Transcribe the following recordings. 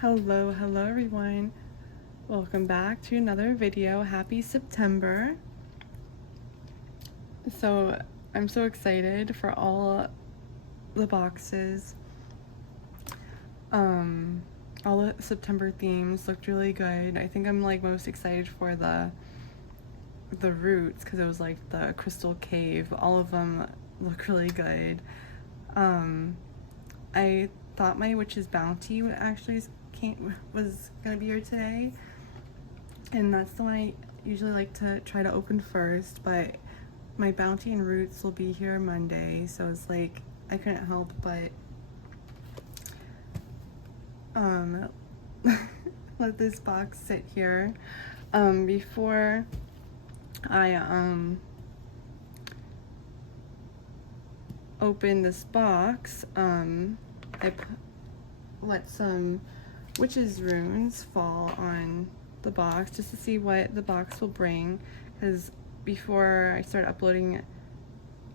Hello everyone. Welcome back to another video. Happy September. So I'm so excited for all the boxes. All the September themes looked really good. I think I'm like most excited for the roots because it was like the crystal cave. All of them look really good. I thought my witch's bounty was gonna be here today, and that's the one I usually like to try to open first, but my bounty and roots will be here Monday, so it's like I couldn't help but let this box sit here before I open this box. I let some witch's runes fall on the box just to see what the box will bring, because before I started uploading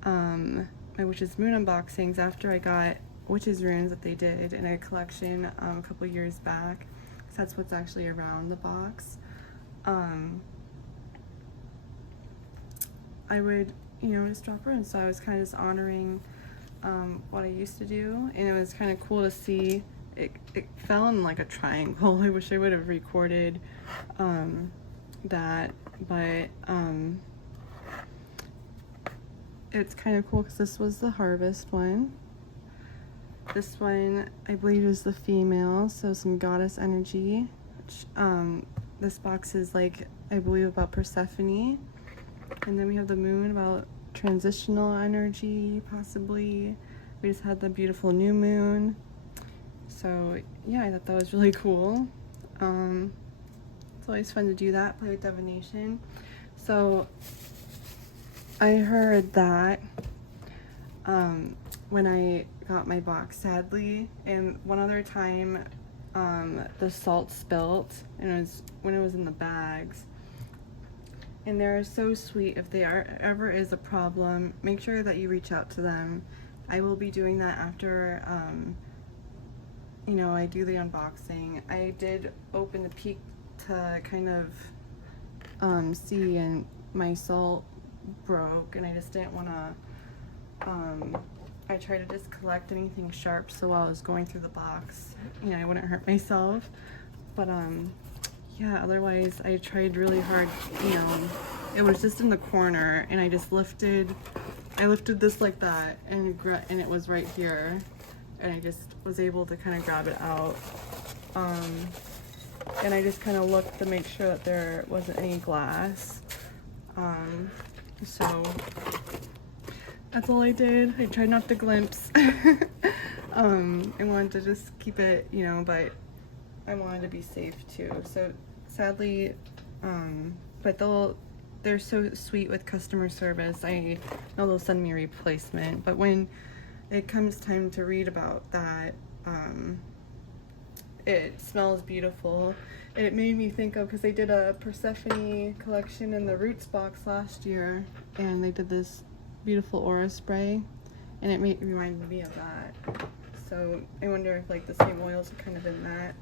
my witch's moon unboxings, after I got witch's runes that they did in a collection a couple years back, because that's what's actually around the box, I would just drop runes. So I was kind of just honoring what I used to do, and it was kind of cool to see it fell in like a triangle. I wish I would have recorded that, but it's kind of cool because this was the harvest one. This one I believe is the female, so some goddess energy, which this box is like, I believe, about Persephone. And then we have the moon, about transitional energy, possibly. We just had the beautiful new moon. So yeah, I thought that was really cool. It's always fun to do that, play with divination. So I heard that when I got my box, sadly, and one other time the salt spilt, and it was when it was in the bags. And they're so sweet. If there ever is a problem, make sure that you reach out to them. I will be doing that after I do the unboxing. I did open the peak to kind of see, and my salt broke, and I just didn't want to I tried to just collect anything sharp, so while I was going through the box, I wouldn't hurt myself. But yeah, otherwise I tried really hard. It was just in the corner, and I lifted this like that, and it was right here, and I just was able to kind of grab it out. And I just kind of looked to make sure that there wasn't any glass. So that's all I did. I tried not to glimpse. I wanted to just keep it, but I wanted to be safe too. So sadly, but they're so sweet with customer service. I know they'll send me a replacement, but when it comes time to read about that, it smells beautiful. It made me think of, because they did a Persephone collection in the Roots box last year, and they did this beautiful aura spray, and it reminded me of that. So I wonder if like the same oils are kind of in that.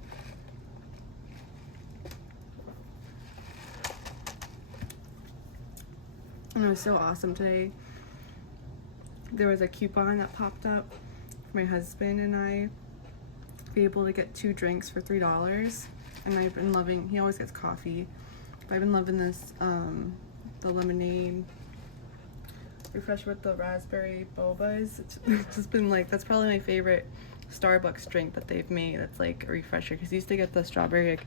And it was so awesome today. There was a coupon that popped up for my husband and I to be able to get 2 drinks for $3. And I've been loving, he always gets coffee, but I've been loving this, the lemonade refresher with the raspberry bobas. It's just been like, that's probably my favorite Starbucks drink that they've made. That's like a refresher, because I used to get the strawberry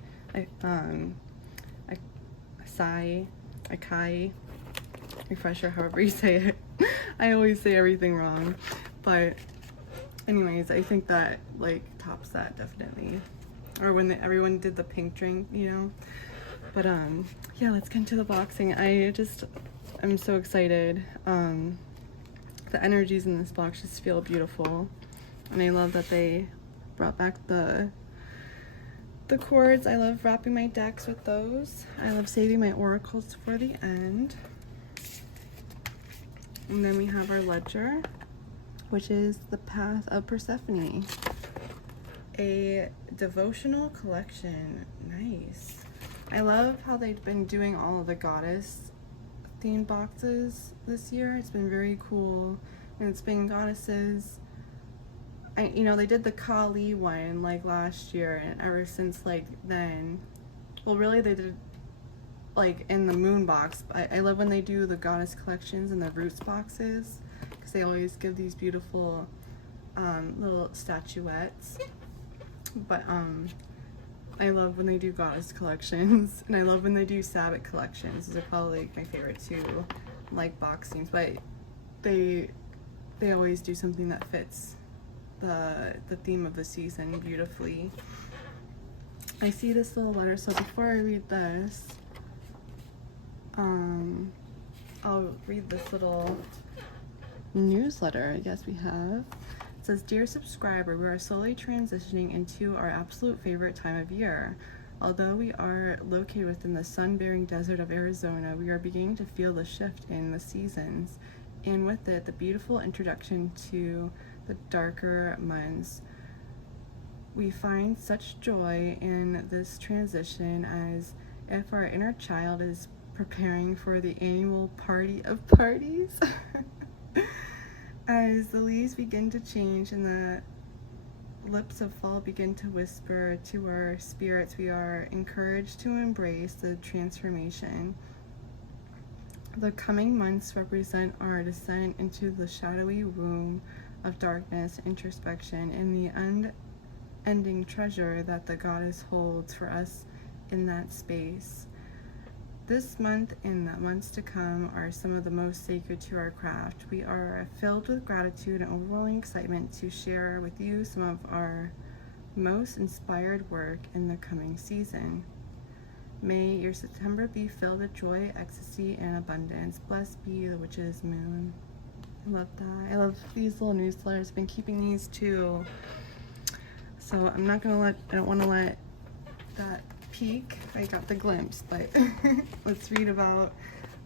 acai refresher, however you say it. I always say everything wrong, but anyways, I think that like tops that definitely. Or when everyone did the pink drink, but yeah, let's get into the boxing. I'm so excited. The energies in this box just feel beautiful, and I love that they brought back the cords. I love wrapping my decks with those. I love saving my oracles for the end. And then we have our ledger, which is the path of Persephone. a devotional collection. Nice. I love how they've been doing all of the goddess themed boxes this year. It's been very cool, and it's been goddesses. You know, they did the Kali one like last year, and ever since like then, well, really they did like in the moon box. I love when they do the goddess collections in the roots boxes, because they always give these beautiful little statuettes. But I love when they do goddess collections, and I love when they do Sabbath collections. Those are probably like my favorite too, like box themes. But they always do something that fits the theme of the season beautifully. I see this little letter, so before I read this, I'll read this little newsletter I guess we have. It says, "Dear subscriber, we are slowly transitioning into our absolute favorite time of year. Although we are located within the sun-bearing desert of Arizona, we are beginning to feel the shift in the seasons, and with it, the beautiful introduction to the darker months. We find such joy in this transition, as if our inner child is preparing for the annual party of parties." As the leaves begin to change and the lips of fall begin to whisper to our spirits, we are encouraged to embrace the transformation. The coming months represent our descent into the shadowy womb of darkness, introspection, and the unending treasure that the goddess holds for us in that space. This month and the months to come are some of the most sacred to our craft. We are filled with gratitude and overwhelming excitement to share with you some of our most inspired work in the coming season. May your September be filled with joy, ecstasy, and abundance. Blessed be the witch's moon. I love that. I love these little newsletters. I've been keeping these too. So I don't want to let that peek. I got the glimpse, but let's read about,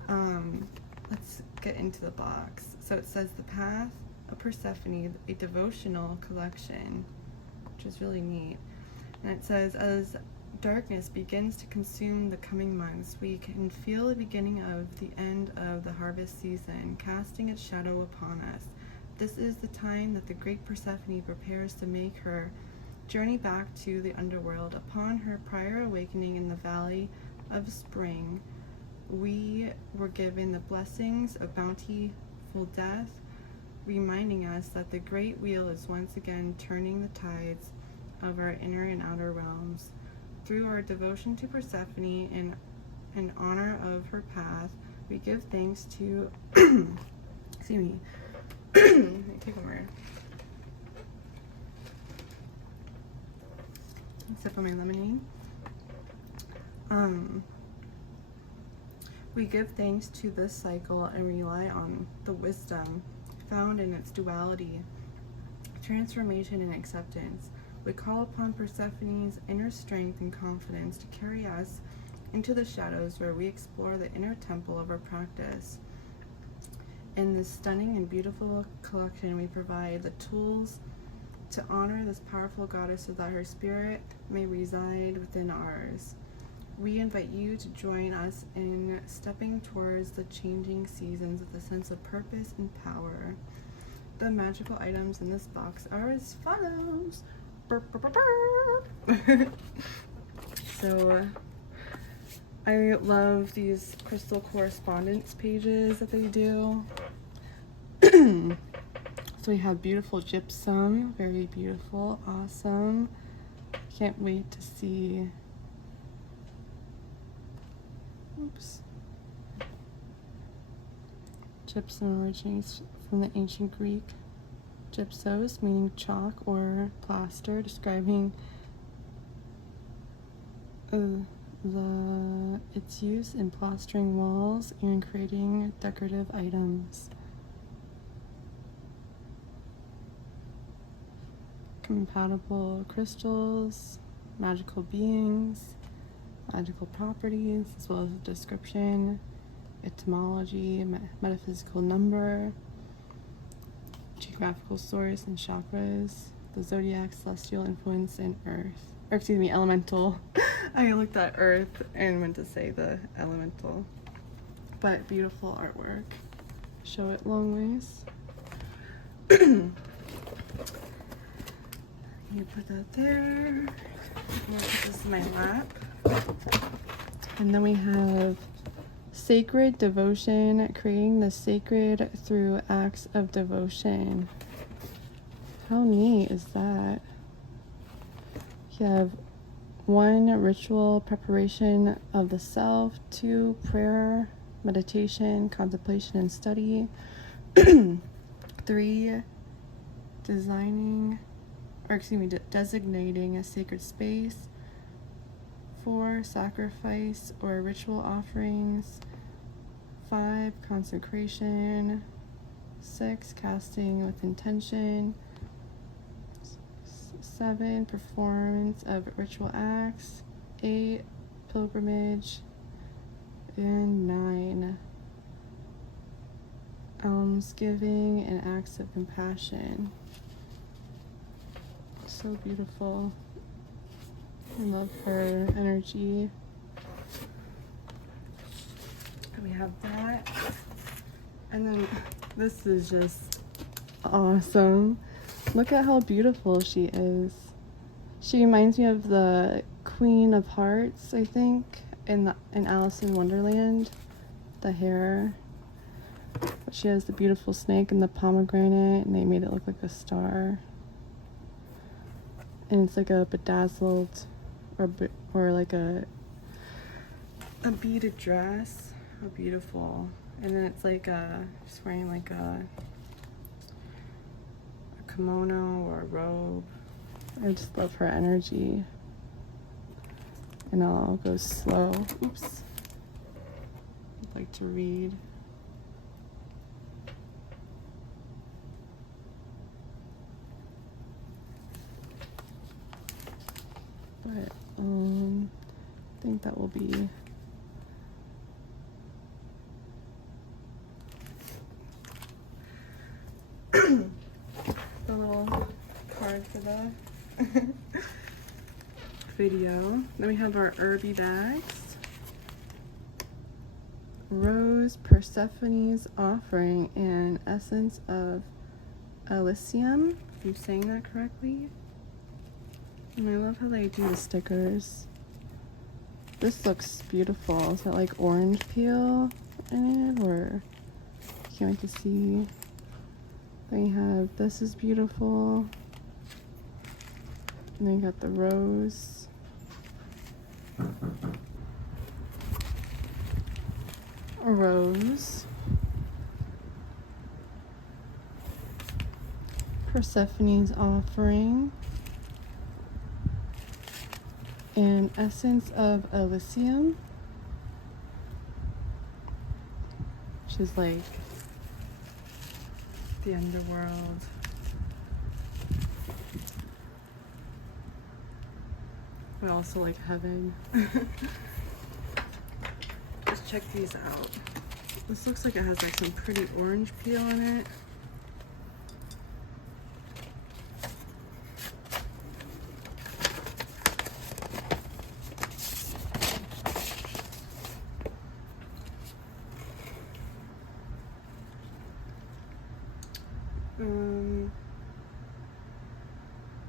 let's get into the box. So it says The Path of Persephone, a devotional collection, which is really neat. And it says, as darkness begins to consume the coming months, we can feel the beginning of the end of the harvest season, casting its shadow upon us. This is the time that the great Persephone prepares to make her journey back to the underworld. Upon her prior awakening in the Valley of Spring, we were given the blessings of bountiful death, reminding us that the great wheel is once again turning the tides of our inner and outer realms. Through our devotion to Persephone and in honor of her path, we give thanks to excuse me. Let me take a word. Sip on my lemonade. We give thanks to this cycle and rely on the wisdom found in its duality, transformation, and acceptance. We call upon Persephone's inner strength and confidence to carry us into the shadows, where we explore the inner temple of our practice. In this stunning and beautiful collection, we provide the tools to honor this powerful goddess so that her spirit may reside within ours. We invite you to join us in stepping towards the changing seasons with a sense of purpose and power. The magical items in this box are as follows. So I love these crystal correspondence pages that they do. So we have beautiful gypsum, very beautiful, awesome. Can't wait to see. Oops. Gypsum originates from the ancient Greek gypsos, meaning chalk or plaster, describing its use in plastering walls and creating decorative items. Compatible crystals, magical beings, magical properties, as well as a description, etymology, metaphysical number, geographical source, and chakras. the zodiac, celestial influence, and earth. Or excuse me, elemental. I looked at earth and meant to say the elemental. But beautiful artwork. Show it long ways. You put that there. I'm gonna put this in my lap. And then we have sacred devotion, creating the sacred through acts of devotion. How neat is that? You have 1, ritual preparation of the self. 2, prayer, meditation, contemplation, and study. 3, designating a sacred space. 4, sacrifice or ritual offerings. 5, consecration. 6, casting with intention. 7, performance of ritual acts. 8, pilgrimage. And 9, almsgiving and acts of compassion. So beautiful. I love her energy. We have that. And then this is just awesome. Look at how beautiful she is. She reminds me of the Queen of Hearts, I think, in Alice in Wonderland. The hair. But she has the beautiful snake and the pomegranate, and they made it look like a star. And it's like a bedazzled or like a beaded dress. How beautiful. And then it's like she's wearing like a kimono or a robe. I just love her energy. And I'll go slow. Oops. I'd like to read. But I think that will be the little card for the video. Then we have our herby bags. Rose, Persephone's offering, and essence of Elysium. If I'm saying that correctly. And I love how they do the stickers. This looks beautiful. Is that like orange peel in it, or can't wait to see. Then you have this is beautiful. And then you got the rose. A rose. Persephone's offering. And essence of Elysium. Which is like the underworld. But also like heaven. Let's check these out. This looks like it has like some pretty orange peel in it.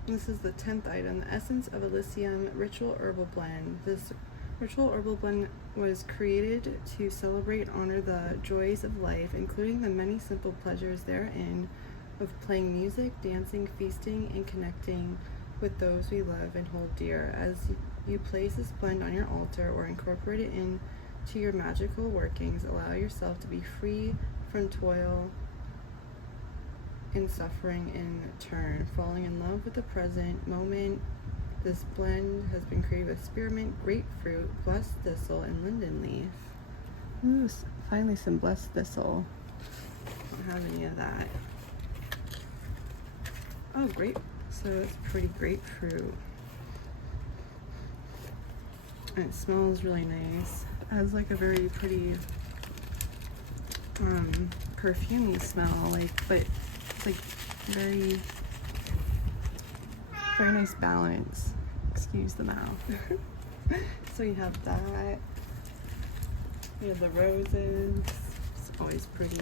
This is the 10th item, the Essence of Elysium Ritual Herbal Blend. This ritual herbal blend was created to celebrate and honor the joys of life, including the many simple pleasures therein of playing music, dancing, feasting, and connecting with those we love and hold dear. As you place this blend on your altar or incorporate it into your magical workings, allow yourself to be free from toil and suffering in turn, falling in love with the present moment. This blend has been created with spearmint, grapefruit, blessed thistle, and linden leaf. Ooh, finally some blessed thistle. Don't have any of that. Oh, great. So it's pretty grapefruit. And it smells really nice. It has like a very pretty perfumey smell, like, but it's like very very nice balance. Excuse the mouth. So you have that. You have the roses. It's always pretty.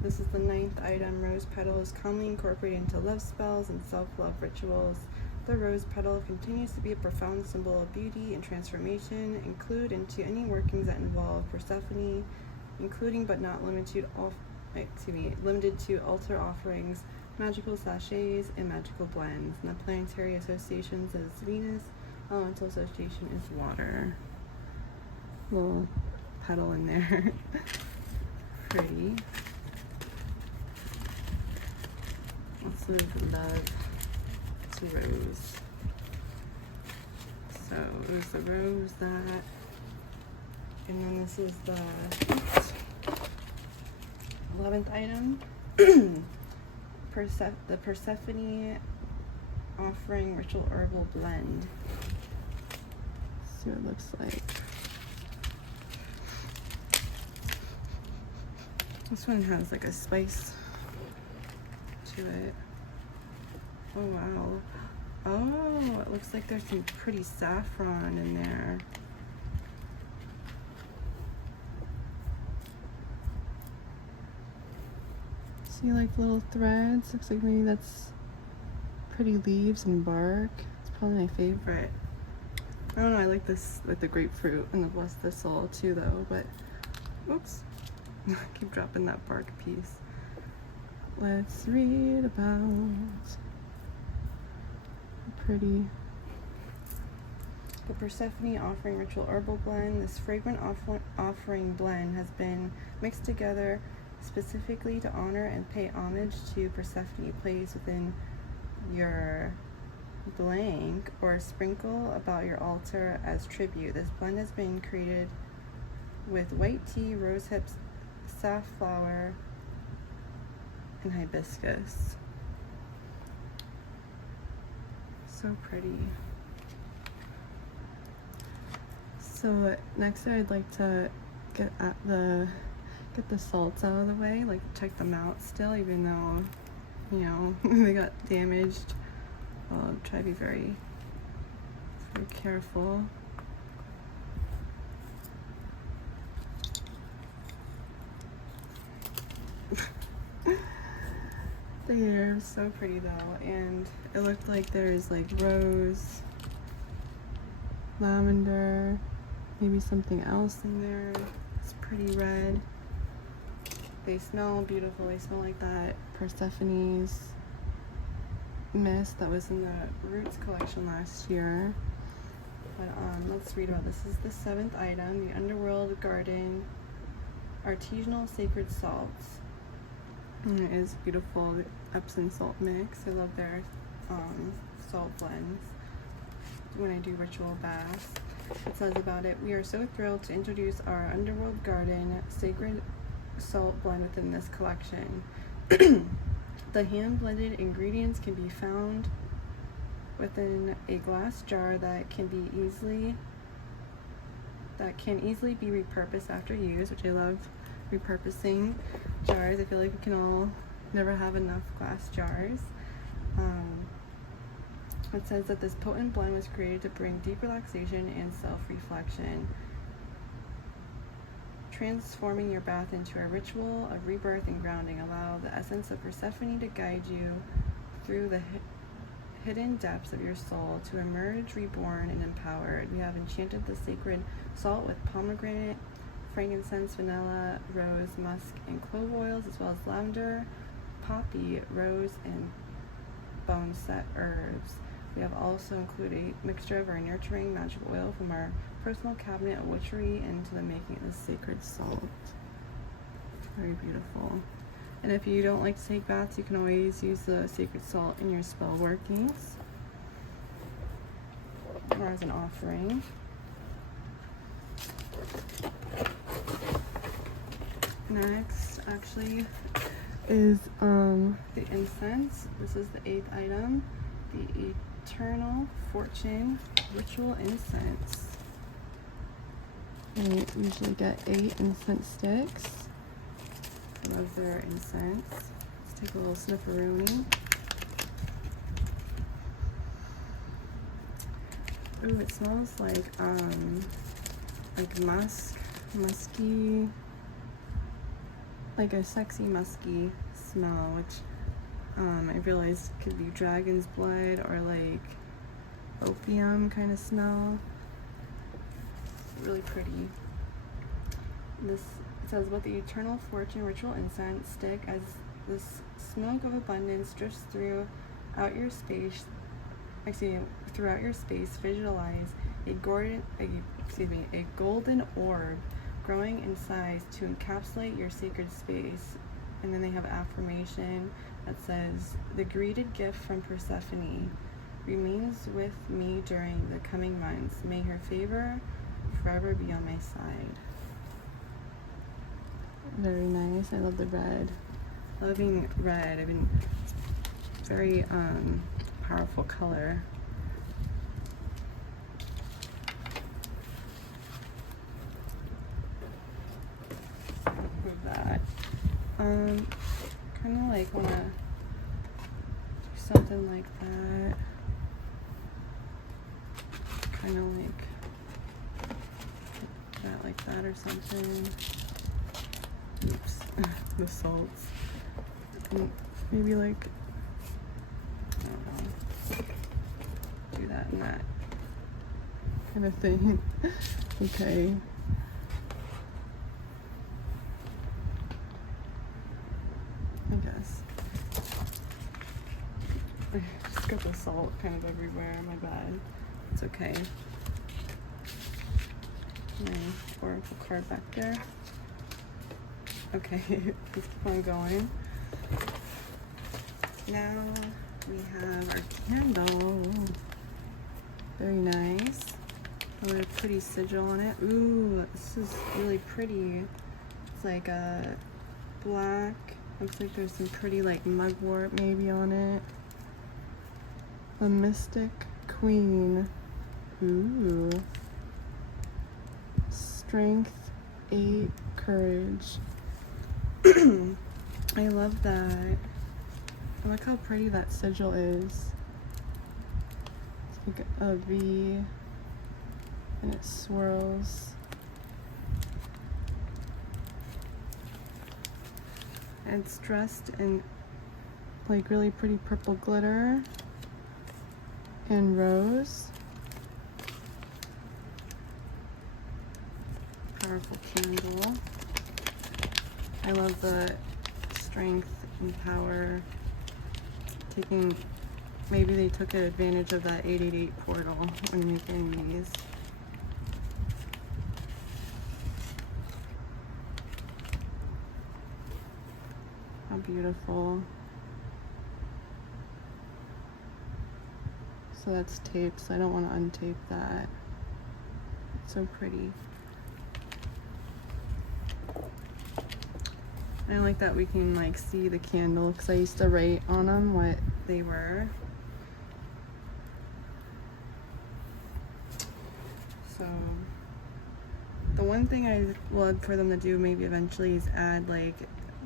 This is the 9th item. Rose petal is commonly incorporated into love spells and self-love rituals. The rose petal continues to be a profound symbol of beauty and transformation. Include into any workings that involve Persephone, including but not limited to altar offerings, magical sachets, and magical blends. And the planetary associations is Venus. Elemental association is water. Little petal in there. Pretty. Let's move love to rose. So it was the rose, that, and then this is the 11th item. The Persephone offering ritual herbal blend. Let's see what it looks like. This one has like a spice to it. Oh wow. Oh, it looks like there's some pretty saffron in there. See like little threads? Looks like maybe that's pretty leaves and bark. It's probably my favorite. I don't know, I like this with the grapefruit and the blessed thistle too though, but oops. Keep dropping that bark piece. Let's read about pretty. The Persephone offering ritual herbal blend. This fragrant offering blend has been mixed together specifically to honor and pay homage to Persephone. Placed within your blank or sprinkle about your altar as tribute. This blend has been created with white tea, rose hips, safflower, and hibiscus. So pretty. So next I'd like to get the salts out of the way, like check them out still, even though, you know, they got damaged. I'll try to be very careful. The hair is so pretty though, and it looked like there's like rose, lavender, maybe something else in there. It's pretty red. They smell beautiful. They smell like that Persephone's mist that was in the Roots collection last year. But let's read about this. This is the 7th item, the Underworld Garden Artisanal Sacred Salts. And it is beautiful, the Epsom salt mix. I love their salt blends when I do ritual baths. It says about it, we are so thrilled to introduce our Underworld Garden Sacred Salt blend within this collection. The hand-blended ingredients can be found within a glass jar that can easily be repurposed after use, which I love repurposing jars. I feel like we can all never have enough glass jars. It says that this potent blend was created to bring deep relaxation and self-reflection, transforming your bath into a ritual of rebirth and grounding. Allow the essence of Persephone to guide you through the hidden depths of your soul to emerge reborn and empowered. We have enchanted the sacred salt with pomegranate, frankincense, vanilla, rose, musk, and clove oils, as well as lavender, poppy, rose, and bone set herbs. We have also included a mixture of our nurturing magic oil from our personal cabinet of witchery into the making of the sacred salt. Very beautiful. And if you don't like to take baths, you can always use the sacred salt in your spell workings or as an offering. Next, actually, is the incense. This is the 8th item, the Eternal Fortune Ritual Incense. I usually get 8 incense sticks. I love their incense. Let's take a little snifferoonie. Ooh, it smells like musky, like a sexy musky smell, which I realized could be dragon's blood or like opium kind of smell. Really pretty. This says, about the eternal fortune ritual incense stick, as this smoke of abundance drifts throughout your space, visualize a golden orb growing in size to encapsulate your sacred space. And then they have affirmation that says, the greeted gift from Persephone remains with me during the coming months. May her favor forever be on my side. Very nice. I love the red. Loving red. It's very powerful color. With that, kind of like wanna do something like that. Kind of like that, like that, or something. Oops, the salts. Maybe like, I don't know, do that and that kind of thing. Okay. I guess. I just got the salt kind of everywhere. My bad. It's okay. My oracle card back there. Okay, let's keep on going. Now we have our candle. Very nice. A really pretty sigil on it. Ooh, this is really pretty. It's like a black. Looks like there's some pretty like mugwort maybe on it. A mystic queen. Ooh. Strength, 8, courage. I love that. Look how pretty that sigil is. It's like a V and it swirls. And it's dressed in like really pretty purple glitter and rose. Powerful candle. I love the strength and power. Maybe they took advantage of that 888 portal when making these. How beautiful. So that's taped, so I don't want to untape that. It's so pretty. I like that we can like see the candle, because I used to write on them what they were. So the one thing I would love for them to do maybe eventually is add like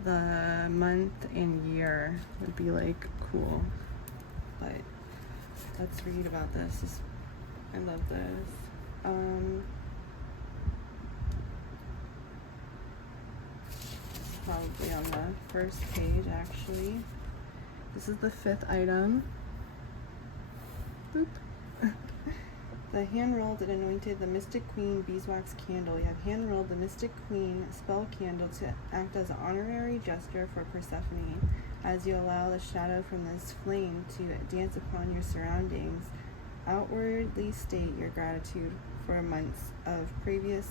the month and year. Would be like cool. But let's read about this. I love this. Probably on the first page, actually. This is the 5th item. Boop. The hand-rolled and anointed the Mystic Queen beeswax candle. You have hand-rolled the Mystic Queen spell candle to act as an honorary gesture for Persephone, as you allow the shadow from this flame to dance upon your surroundings. Outwardly state your gratitude for months of previous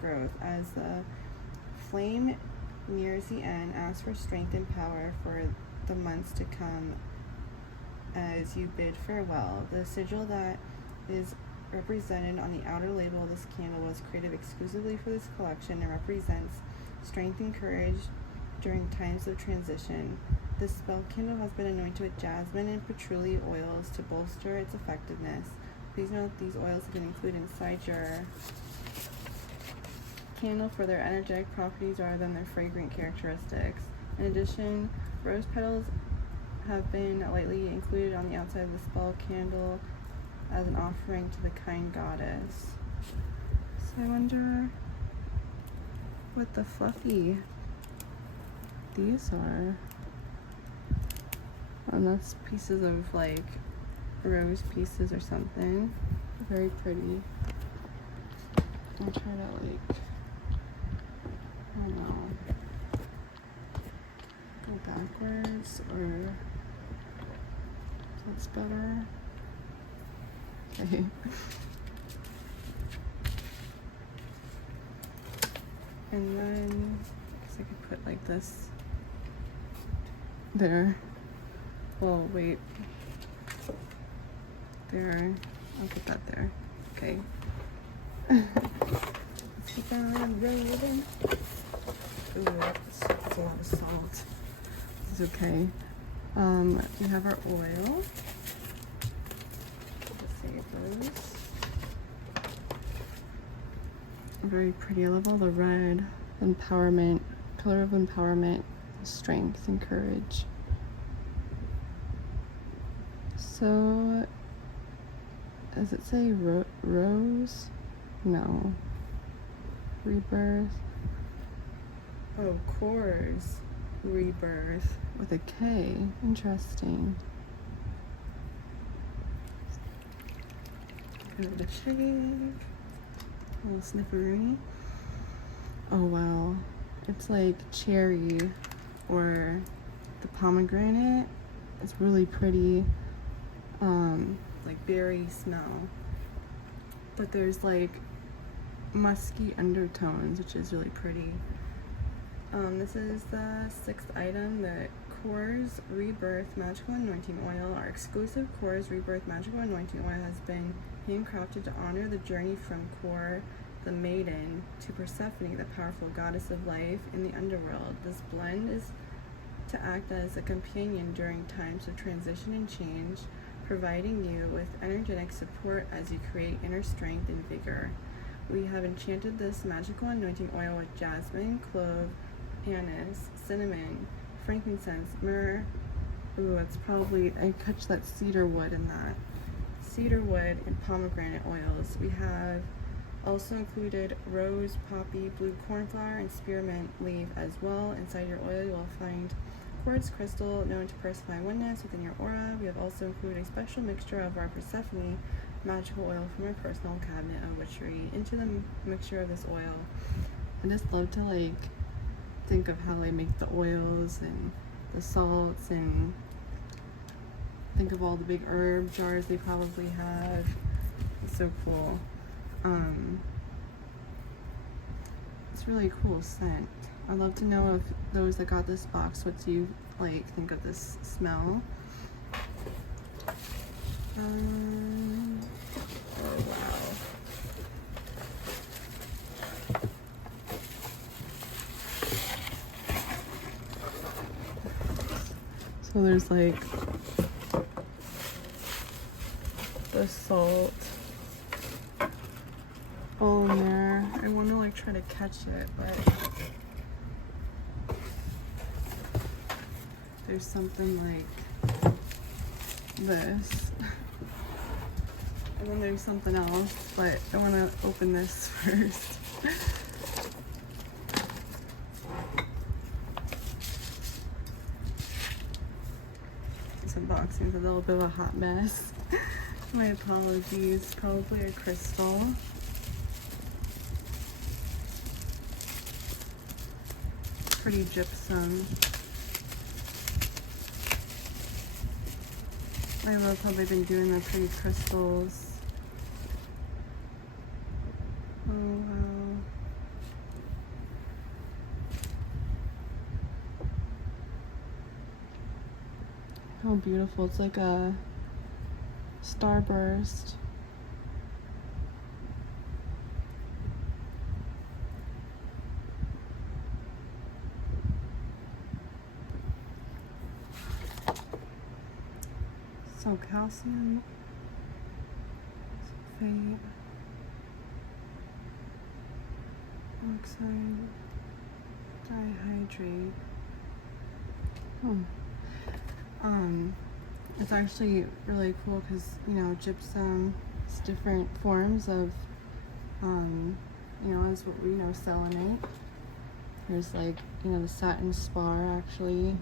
growth. As the flame nears the end, ask for strength and power for the months to come as you bid farewell. The sigil that is represented on the outer label of this candle was created exclusively for this collection and represents strength and courage during times of transition. This spell candle has been anointed with jasmine and patchouli oils to bolster its effectiveness. Please note that these oils have been included inside your candle for their energetic properties rather than their fragrant characteristics. In addition, rose petals have been lightly included on the outside of the spell candle as an offering to the kind goddess. So I wonder what the fluffy these are. And that's pieces of like rose pieces or something. Very pretty. I'll try to like, I don't know, go backwards or that's better. Okay. And then I guess I could put like this there. Well, wait. There. I'll put that there. Okay. Let's keep on rolling. Ooh, that's a lot of salt. It's okay. We have our oil. Let's save those. Very pretty. I love all the red. Empowerment. Pillar of empowerment. Strength and courage. So, does it say rose? No. Rebirth. Oh, cores. Rebirth with a K. Interesting. Give it a shake. A little sniffery. Oh wow. It's like cherry or the pomegranate. It's really pretty. Like berry smell. But there's like musky undertones, which is really pretty. This is the 6th item, the Coors Rebirth Magical Anointing Oil. Our exclusive Coors Rebirth Magical Anointing Oil has been handcrafted to honor the journey from Kor, the maiden, to Persephone, the powerful goddess of life in the underworld. This blend is to act as a companion during times of transition and change, providing you with energetic support as you create inner strength and vigor. We have enchanted this magical anointing oil with jasmine, clove, anise, cinnamon, frankincense, myrrh. Ooh, it's probably, I catch that cedar wood in that. Cedar wood and pomegranate oils. We have also included rose, poppy, blue cornflower, and spearmint leaf as well. Inside your oil, you will find quartz crystal known to personify oneness within your aura. We have also included a special mixture of our Persephone magical oil from our personal cabinet of witchery into the mixture of this oil. I just love to like think of how they make the oils and the salts and think of all the big herb jars they probably have. It's so cool. It's really cool scent. I'd love to know if those that got this box, what do you like think of this smell? Oh wow. So there's like the salt all in there. I want to like try to catch it, but there's something like this. And then there's something else, but I want to open this first. This unboxing is a little bit of a hot mess. My apologies. Probably a crystal. Pretty gypsum. I love how they've been doing the pretty crystals. Oh wow. How beautiful. It's like a starburst. So calcium, sulfate, oxide, dihydrate. It's actually really cool because, you know, gypsum is different forms of, you know, as what we know, selenite. There's like, you know, the satin spar actually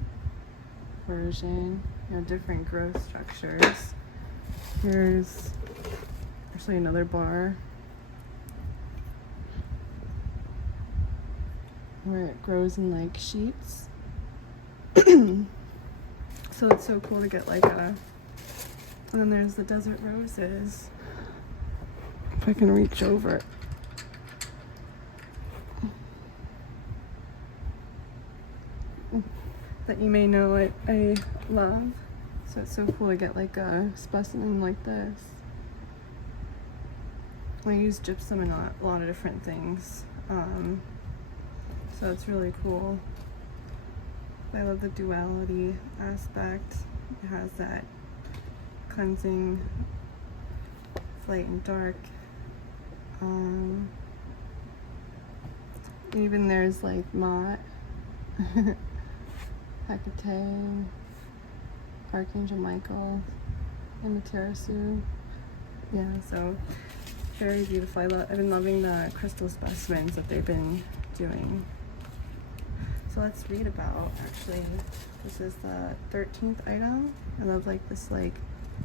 version, you know, different growth structures. Here's actually another bar where it grows in like sheets. So it's so cool to get like a, and then there's the desert roses. If I can reach over. That you may know I love. So it's so cool to get like a specimen like this. I use gypsum in a lot of different things. So it's really cool. I love the duality aspect. It has that cleansing light and dark. Even there's like Mott, Hecate, Archangel Michael, and Amaterasu. Yeah, so very beautiful. I've been loving the crystal specimens that they've been doing. So let's read about, actually, this is the 13th item. I love like this like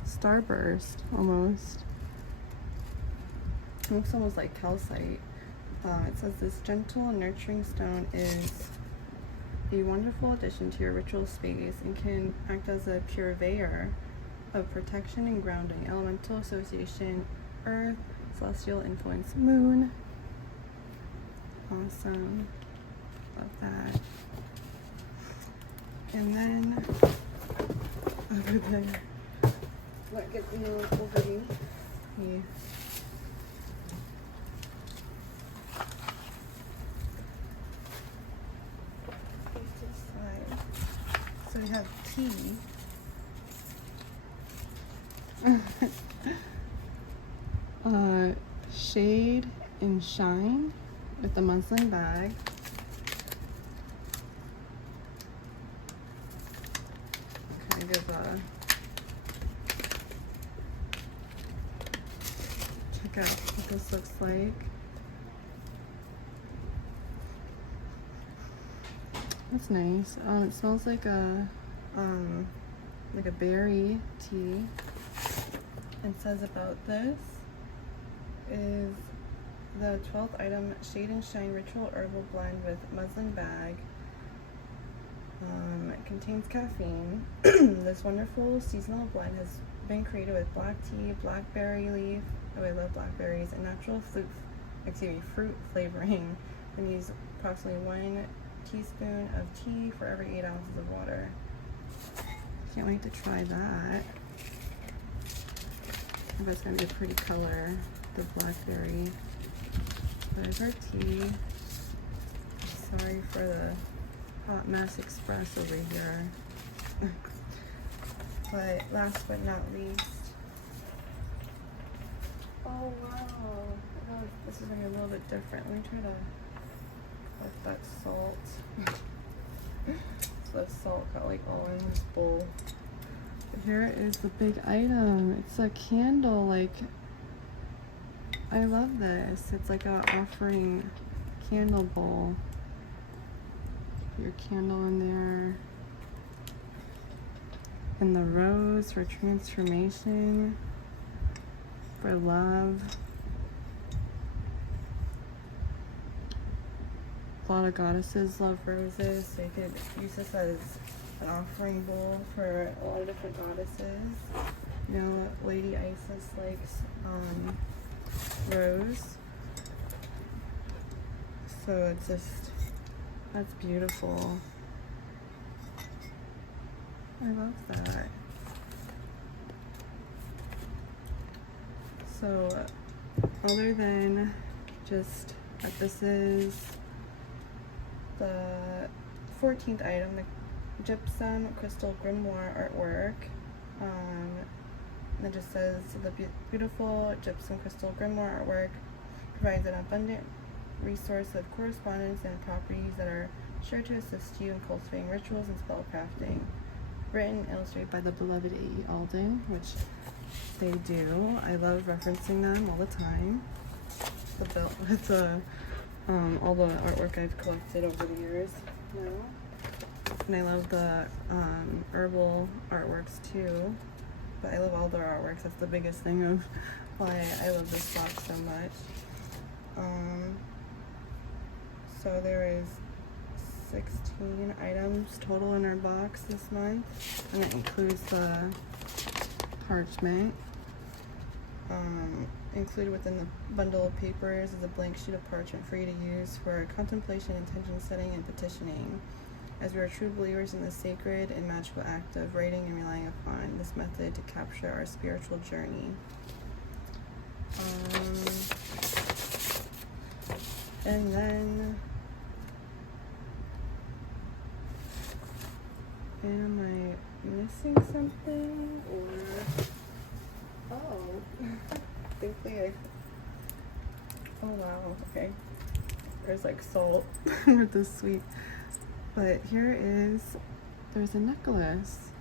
starburst almost. It looks almost like calcite. It says this gentle and nurturing stone is a wonderful addition to your ritual space and can act as a purveyor of protection and grounding. Elemental association, earth, celestial influence, moon. Awesome. Love that. And then over there, what gets me over me? Yeah. So we have tea. Shade and shine with the muslin bag. Kind of check out what this looks like. That's nice. It smells like a berry tea. It says about this is the 12th item, Shade and Shine Ritual Herbal Blend with Muslin Bag. It contains caffeine. This wonderful seasonal blend has been created with black tea, blackberry leaf, oh I love blackberries, and natural fruit flavoring, and use approximately 1 teaspoon of tea for every 8 ounces of water. Can't wait to try that. I bet it's gonna be a pretty color, the blackberry. There's our tea. Sorry for the hot mess express over here. But last but not least, oh wow, oh, this is gonna be a little bit different. Let me try to let that salt. So that salt got like all in this bowl. But here is the big item. It's a candle. Like, I love this. It's like a offering candle bowl. Put your candle in there. And the rose for transformation, for love. A lot of goddesses love roses, so you could use this as an offering bowl for a lot of different goddesses. You know, Lady Isis likes rose. So it's just, that's beautiful. I love that. So, other than just that this is the 14th item, the gypsum crystal grimoire artwork, And it just says the beautiful gypsum crystal grimoire artwork provides an abundant resource of correspondence and properties that are sure to assist you in cultivating rituals and spellcrafting. Written and illustrated by the beloved A.E. Alden, which they do. I love referencing them all the time. It's all the artwork I've collected over the years now. And I love the herbal artworks too. But I love all their artworks. That's the biggest thing of why I love this box so much. So there is 16 items total in our box this month, and it includes the parchment. Included within the bundle of papers is a blank sheet of parchment for you to use for contemplation, intention setting, and petitioning, as we are true believers in the sacred and magical act of writing and relying upon this method to capture our spiritual journey. And then, am I missing something? Or, oh wow, okay. There's like salt with this sweet. But there's a necklace.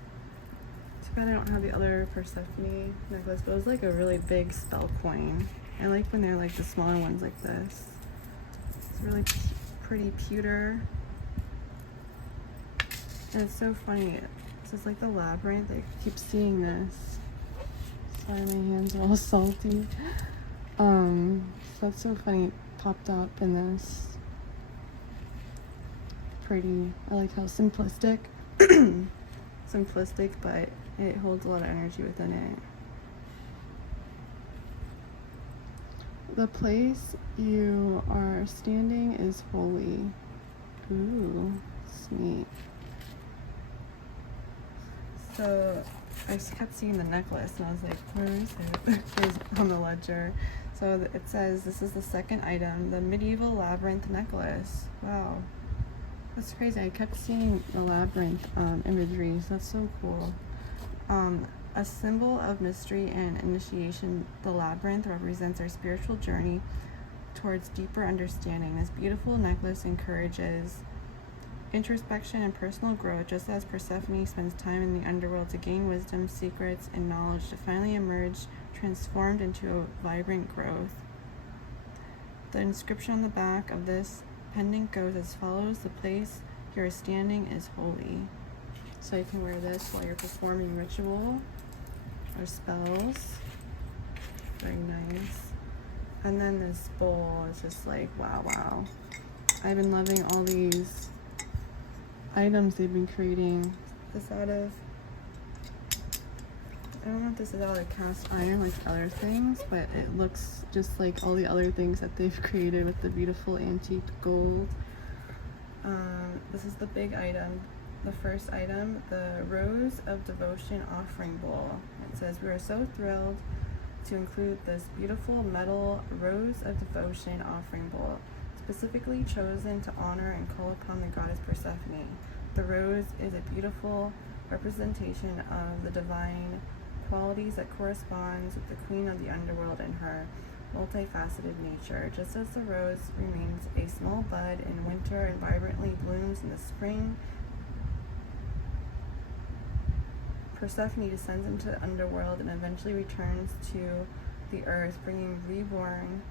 Too bad I don't have the other Persephone necklace, but it was like a really big spell coin. I like when they're like the smaller ones like this. It's really pretty pewter. And it's so funny. It's just like the labyrinth. I keep seeing this. Sorry, my hands are all salty. So that's so funny. It popped up in this. Pretty. I like how simplistic, but it holds a lot of energy within it. The place you are standing is holy. Ooh, sweet. So I kept seeing the necklace and I was like, where is it? It was on the ledger. So it says this is the second item, the medieval labyrinth necklace. Wow. That's crazy. I kept seeing the labyrinth imagery, so that's so cool. A symbol of mystery and initiation, the labyrinth represents our spiritual journey towards deeper understanding. This beautiful necklace encourages introspection and personal growth, just as Persephone spends time in the underworld to gain wisdom, secrets, and knowledge to finally emerge transformed into a vibrant growth. The inscription on the back of this pendant goes as follows: the place you're standing is holy. So you can wear this while you're performing ritual or spells. Very nice. And then this bowl is just like, wow. I've been loving all these items they've been creating. This out of, I don't know if this is out of cast iron like other things, but it looks just like all the other things that they've created with the beautiful antique gold. This is the big item. The first item, the Rose of Devotion Offering Bowl. It says, we are so thrilled to include this beautiful metal Rose of Devotion Offering Bowl, specifically chosen to honor and call upon the goddess Persephone. The rose is a beautiful representation of the divine qualities that corresponds with the queen of the underworld and her multifaceted nature. Just as the rose remains a small bud in winter and vibrantly blooms in the spring, Persephone descends into the underworld and eventually returns to the earth, bringing reborn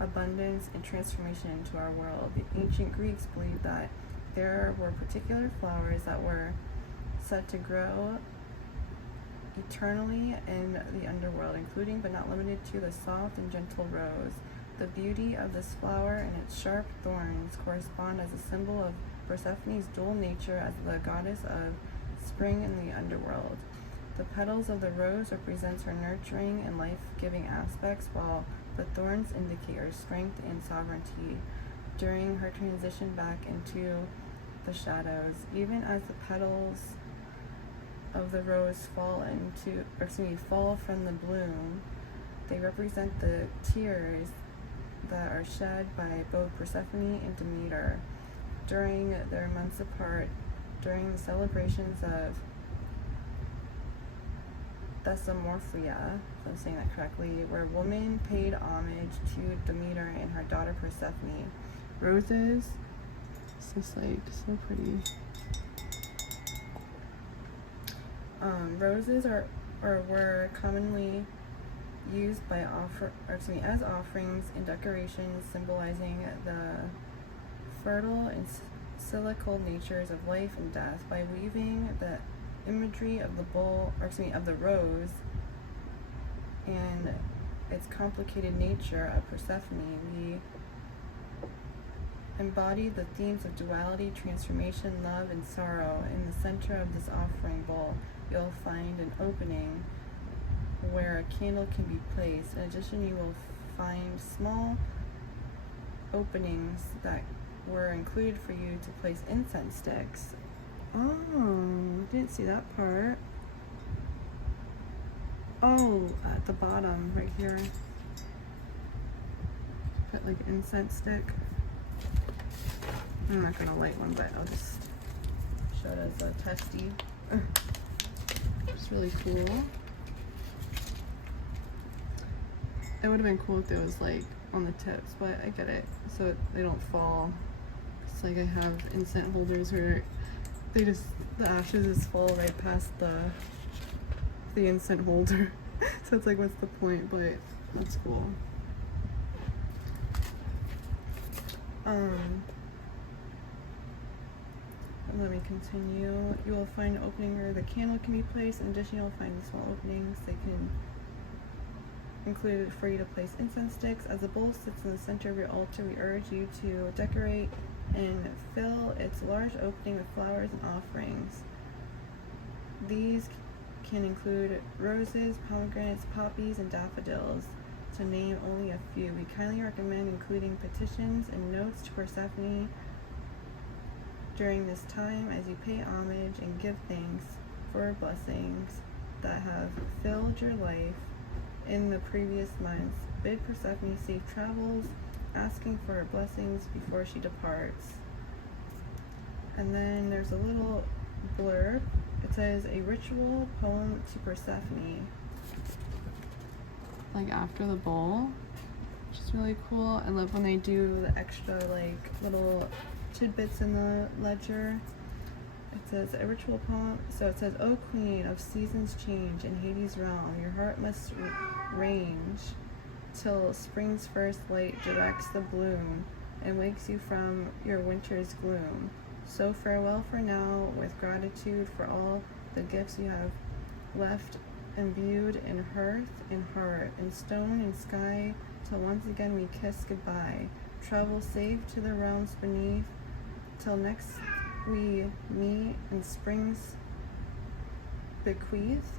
abundance and transformation into our world. The ancient Greeks believed that there were particular flowers that were said to grow eternally in the underworld, including but not limited to the soft and gentle rose. The beauty of this flower and its sharp thorns correspond as a symbol of Persephone's dual nature as the goddess of spring in the underworld. The petals of the rose represents her nurturing and life-giving aspects, while the thorns indicate her strength and sovereignty during her transition back into the shadows. Even as the petals of the rose fall from the bloom, they represent the tears that are shed by both Persephone and Demeter during their months apart, during the celebrations of Thesmorphia, if I'm saying that correctly, where woman paid homage to Demeter and her daughter Persephone. Roses, it's just like so pretty. Roses were commonly used by as offerings and decorations, symbolizing the fertile and cyclical natures of life and death. By weaving the imagery of the rose and its complicated nature of Persephone, we embody the themes of duality, transformation, love, and sorrow. In the center of this offering bowl, you'll find an opening where a candle can be placed. In addition, you will find small openings that were included for you to place incense sticks. Oh, didn't see that part. Oh, at the bottom right here. Put like an incense stick. I'm not gonna light one, but I'll just show it as a testy. It's really cool. It would have been cool if it was like on the tips, but I get it, so they don't fall. It's like I have incense holders where the ashes is full right past the incense holder. So it's like, what's the point? But that's cool. Let me continue. You will find an opening where the candle can be placed. In addition, you'll find small openings they can include for you to place incense sticks. As the bowl sits in the center of your altar, we urge you to decorate and fill its large opening with flowers and offerings. These can include roses, pomegranates, poppies, and daffodils, to name only a few. We kindly recommend including petitions and notes to Persephone during this time as you pay homage and give thanks for blessings that have filled your life in the previous months. Bid Persephone safe travels, asking for her blessings before she departs. And then there's a little blurb. It says, a ritual poem to Persephone. Like after the bowl, which is really cool. I love when they do the extra like little tidbits in the ledger. It says a ritual poem. So it says, O queen of seasons change in Hades' realm, your heart must range till spring's first light directs the bloom and wakes you from your winter's gloom. So farewell for now, with gratitude for all the gifts you have left imbued in hearth and heart, in stone and sky, till once again we kiss goodbye. Travel safe to the realms beneath, till next we meet in spring's bequeath.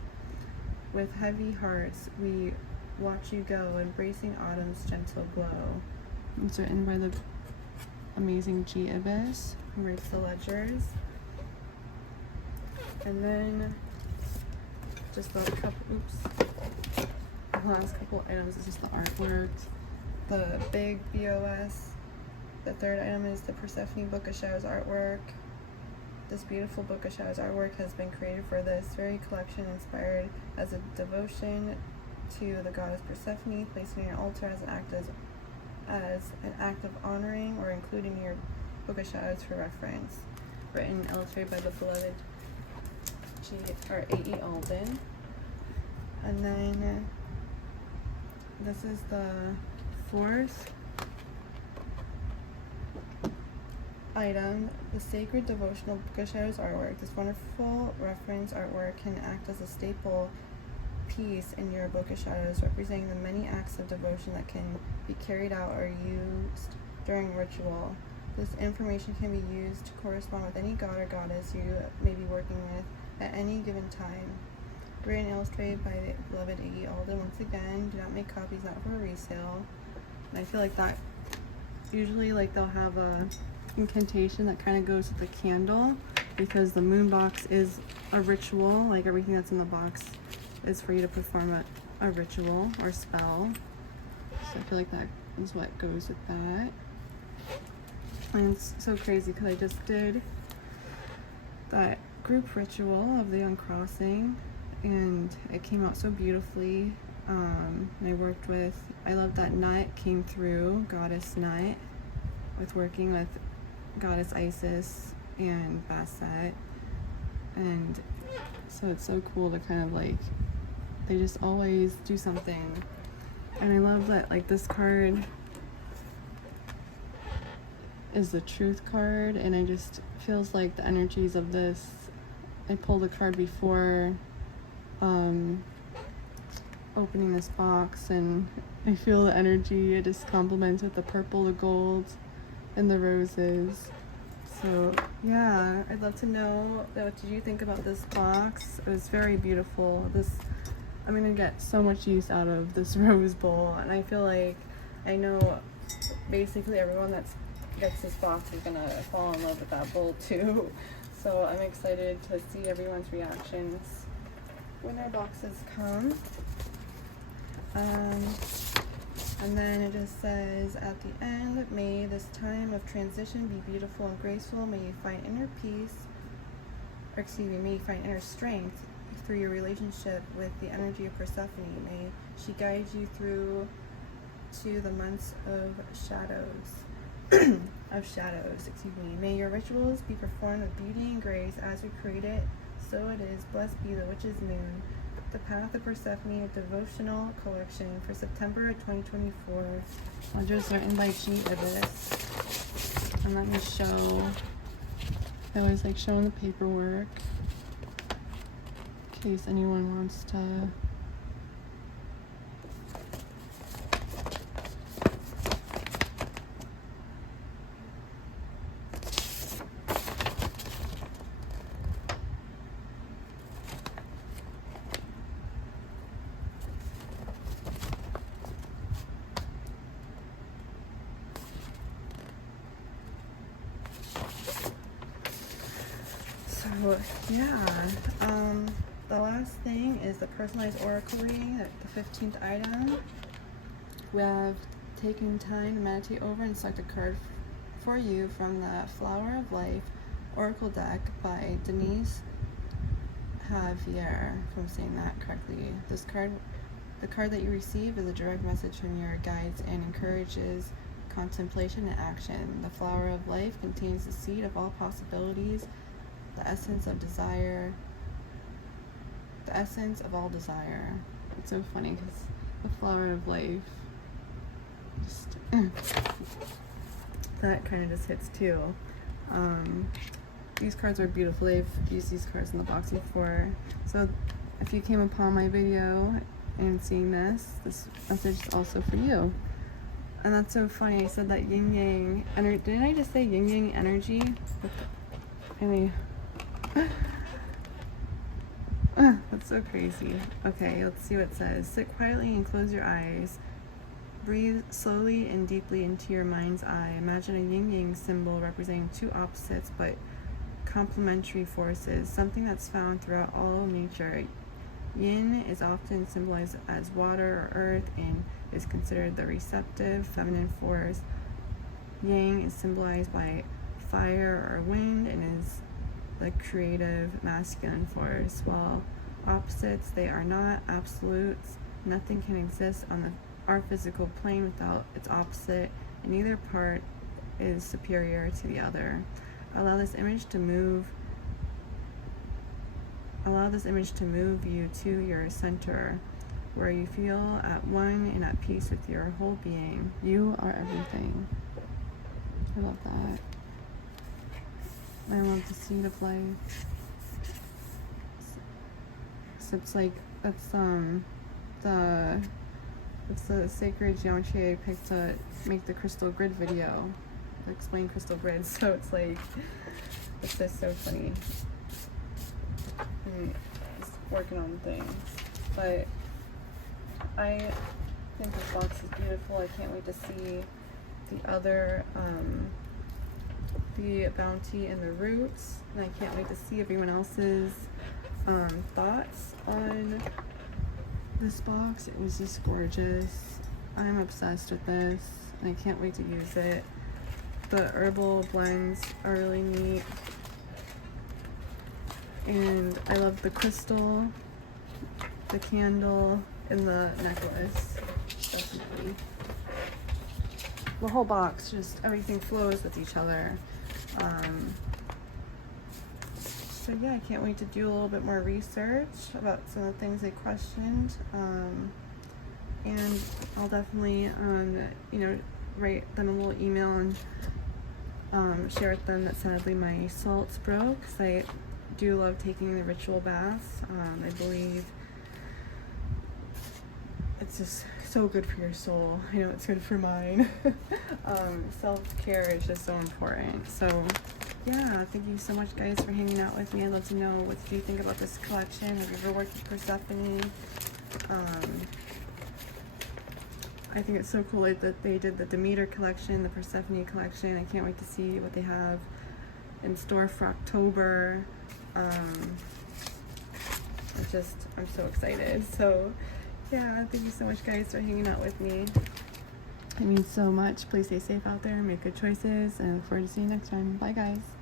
With heavy hearts we watch you go, embracing autumn's gentle glow. It's written by the amazing G. Ibis, who writes the ledgers. And then just the last couple items is just the artwork. The big BOS. The third item is the Persephone Book of Shadows artwork. This beautiful Book of Shadows artwork has been created for this very collection, inspired as a devotion to the goddess Persephone, placed on your altar as an act of honoring or including your Book of Shadows for reference. Written and illustrated by the beloved A.E. Alden. And then this is the fourth item, the Sacred Devotional Book of Shadows artwork. This wonderful reference artwork can act as a staple piece in your Book of Shadows, representing the many acts of devotion that can be carried out or used during ritual. This information can be used to correspond with any god or goddess you may be working with at any given time. Written and illustrated by the beloved A.E. Alden. Once again, do not make copies, not for resale. And I feel like that usually like they'll have a incantation that kind of goes with the candle, because the moon box is a ritual. Like everything that's in the box is for you to perform a ritual or spell. So I feel like that is what goes with that. And it's so crazy because I just did that group ritual of the uncrossing, and it came out so beautifully. And I love that nut came through, goddess nut, with working with goddess Isis and Bastet. And so it's so cool to kind of like, they just always do something. And I love that like this card is the truth card, and I just feels like the energies of this, I pulled a card before opening this box, and I feel the energy. It just complements with the purple, the gold, and the roses. So yeah, I'd love to know what did you think about this box. It was very beautiful. I'm gonna get so much use out of this rose bowl, and I feel like I know basically everyone that gets this box is gonna fall in love with that bowl too. So I'm excited to see everyone's reactions when our boxes come. And then it just says at the end, may this time of transition be beautiful and graceful. May you find inner peace, may you find inner strength through your relationship with the energy of Persephone. May she guide you through to the months of shadows. May your rituals be performed with beauty and grace as we create it. So it is. Blessed be the witch's moon. The Path of Persephone, a devotional collection for September 2024. I'll just an invite sheet of this. And let me show. I always like showing the paperwork in case anyone wants to. So yeah, the last thing is the personalized oracle reading, the 15th item. We have taken time to meditate over and select a card for you from the Flower of Life Oracle deck by Denise Javier, if I'm saying that correctly. The card that you receive is a direct message from your guides and encourages contemplation and action. The Flower of Life contains the seed of all possibilities, the essence of desire, the essence of all desire. It's so funny because the Flower of Life, just that kind of just hits too. These cards are beautiful. They've used these cards in the box before. So if you came upon my video and seeing this message is also for you. And that's so funny. I said that yin yang energy. Didn't I just say yin yang energy? That's so crazy. Okay, let's see what it says. Sit quietly and close your eyes. Breathe slowly and deeply into your mind's eye. Imagine a yin-yang symbol representing two opposites but complementary forces, something that's found throughout all nature. Yin is often symbolized as water or earth and is considered the receptive, feminine force. Yang is symbolized by fire or wind and is the creative, masculine force. While opposites, they are not absolutes. Nothing can exist on our physical plane without its opposite, and neither part is superior to the other. Allow this image to move you to your center, where you feel at one and at peace with your whole being. You are everything. I love that. I love the seed of life. So it's like that's the sacred geometry I picked to make the crystal grid video, to explain crystal grids. So it's like, it's just so funny. And just working on things. But I think this box is beautiful. I can't wait to see the other, the bounty and the roots. And I can't wait to see everyone else's thoughts on this box. It was just gorgeous. I'm obsessed with this and I can't wait to use it. The herbal blends are really neat, and I love the crystal the candle, and the necklace. Definitely. The whole box, just everything flows with each other. So yeah, I can't wait to do a little bit more research about some of the things they questioned. And I'll definitely, write them a little email and share with them that sadly my salts broke, because I do love taking the ritual baths. I believe it's just so good for your soul. I know it's good for mine. Self-care is just so important. So yeah, thank you so much guys for hanging out with me. I'd love to know, what do you think about this collection? Have you ever worked with Persephone? I think it's so cool that they did the Demeter collection, the Persephone collection. I can't wait to see what they have in store for October. I'm so excited. So yeah, thank you so much guys for hanging out with me. It means so much. Please stay safe out there, make good choices, and I look forward to seeing you next time. Bye guys.